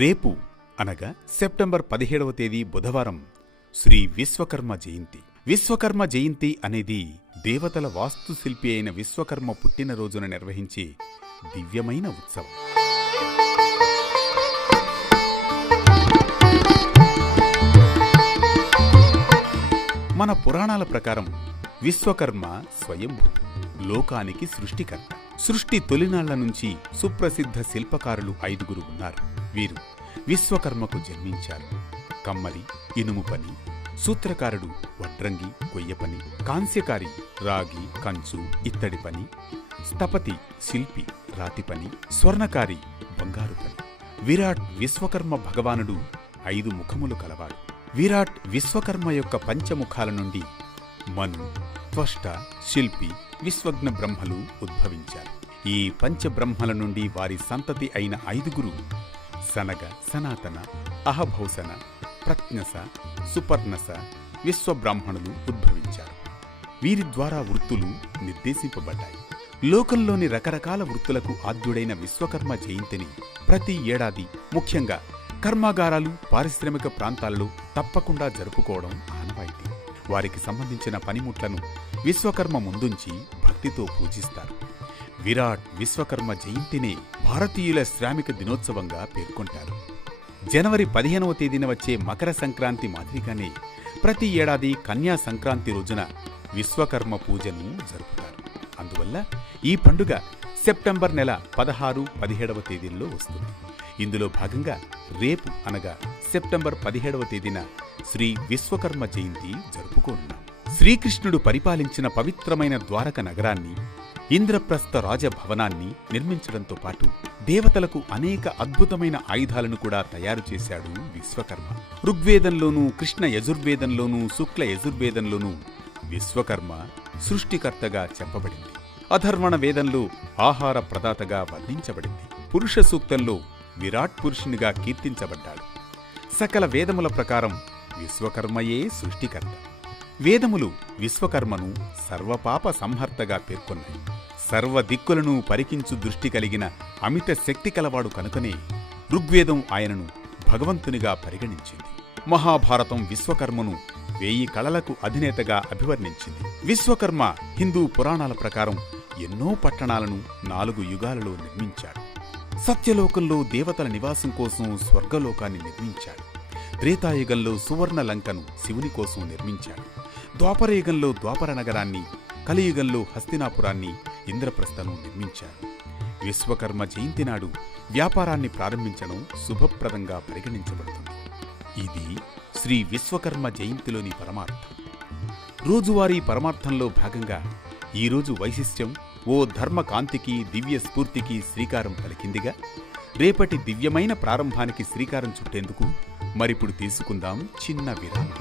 రేపు అనగా సెప్టెంబర్ 17వ తేదీ బుధవారం శ్రీ విశ్వకర్మ జయంతి. విశ్వకర్మ జయంతి అనేది దేవతల వాస్తుశిల్పి అయిన విశ్వకర్మ పుట్టినరోజున నిర్వహించే దివ్యమైన ఉత్సవం. మన పురాణాల ప్రకారం విశ్వకర్మ స్వయంభూ, లోకానికి సృష్టికర్త. సృష్టి తొలినాళ్ల నుంచి సుప్రసిద్ధ శిల్పకారులు 5గురు ఉన్నారు. వీరు విశ్వకర్మకు జన్మించారు. కమ్మరి ఇనుము పని, సూత్రకారుడు వడ్రంగి కొయ్య పని, కాంస్యకారి రాగి కంచు ఇత్తడి పని, స్థపతి శిల్పి రాతి పని, స్వర్ణకారి బంగారు పని. విరాట్ విశ్వకర్మ భగవానుడు 5 ముఖములు కలవాడు. విరాట్ విశ్వకర్మ యొక్క పంచముఖాల నుండి మను, త్వష్ట, శిల్పి, విశ్వజ్ఞ బ్రహ్మలు ఉద్భవించారు. ఈ పంచబ్రహ్మల నుండి వారి సంతతి అయిన 5గురు సనగ, సనాతన, అహభౌసన, ప్రజ్ఞస, సుపర్ణస, విశ్వబ్రాహ్మణులు ఉద్భవించారు. వీరి ద్వారా వృత్తులు నిర్దేశింపబడ్డాయి. లోకంలోని రకరకాల వృత్తులకు ఆద్యుడైన విశ్వకర్మ జయంతిని ప్రతి ఏడాది ముఖ్యంగా కర్మాగారాలు, పారిశ్రామిక ప్రాంతాల్లో తప్పకుండా జరుపుకోవడం ఆనవాయితీ. వారికి సంబంధించిన పనిముట్లను విశ్వకర్మ ముందుంచి భక్తితో పూజిస్తారు. విరాట్ విశ్వకర్మ జయంతినే భారతీయుల శ్రామిక దినోత్సవంగా పేర్కొంటారు. జనవరి 15వ తేదీన వచ్చే మకర సంక్రాంతి మాదిరిగానే ప్రతి ఏడాది కన్యా సంక్రాంతి రోజున విశ్వకర్మ పూజను జరుపుతారు. అందువల్ల ఈ పండుగ సెప్టెంబర్ నెల 16, 17వ తేదీల్లో వస్తుంది. ఇందులో భాగంగా రేపు అనగా సెప్టెంబర్ 17వ తేదీన శ్రీ విశ్వకర్మ జయంతి జరుపుకోనున్నాం. శ్రీకృష్ణుడు పరిపాలించిన పవిత్రమైన ద్వారక నగరాన్ని, ఇంద్రప్రస్థ రాజభవనాన్ని నిర్మించడంతో పాటు దేవతలకు అనేక అద్భుతమైన ఆయుధాలను కూడా తయారు చేశాడు విశ్వకర్మ. ఋగ్వేదంలోనూ, కృష్ణ యజుర్వేదంలోనూ, శుక్ల యజుర్వేదంలోనూ విశ్వకర్మ సృష్టికర్తగా చెప్పబడింది. అధర్వణ వేదంలో ఆహార ప్రదాతగా వర్ణించబడింది. పురుష సూక్తంలో విరాట్ పురుషునిగా కీర్తించబడ్డాడు. సకల వేదముల ప్రకారం విశ్వకర్మయే సృష్టికర్త. వేదములు విశ్వకర్మను సర్వపాప సంహర్తగా పేర్కొన్నాయి. సర్వదిక్కులను పరికించు దృష్టి కలిగిన అమిత శక్తి కలవాడు కనుకనే ఋగ్వేదం ఆయనను భగవంతునిగా పరిగణించింది. మహాభారతం విశ్వకర్మను 1000 కళలకు అధినేతగా అభివర్ణించింది. విశ్వకర్మ హిందూ పురాణాల ప్రకారం ఎన్నో పట్టణాలను 4 యుగాలలో నిర్మించాడు. సత్యలోకంలో దేవతల నివాసం కోసం స్వర్గలోకాన్ని నిర్మించాడు. త్రేతాయుగంలో సువర్ణ లంకను శివుని కోసం నిర్మించాడు. ద్వాపరయుగంలో ద్వాపర నగరాన్ని, కలియుగంలో హస్తినాపురాన్ని, ఇంద్రప్రస్థను నిర్మించాడు. విశ్వకర్మ జయంతి నాడు వ్యాపారాన్ని ప్రారంభించడం శుభప్రదంగా పరిగణించబడుతుంది. ఇది శ్రీ విశ్వకర్మ జయంతిలోని పరమార్థం. రోజువారీ పరమార్థంలో భాగంగా ఈరోజు వైశిష్ట్యం ఓ ధర్మకాంతికి, దివ్య స్ఫూర్తికి శ్రీకారం పలికిందిగా, రేపటి దివ్యమైన ప్రారంభానికి శ్రీకారం చుట్టేందుకు మరిప్పుడు తీసుకుందాం చిన్న విరామం.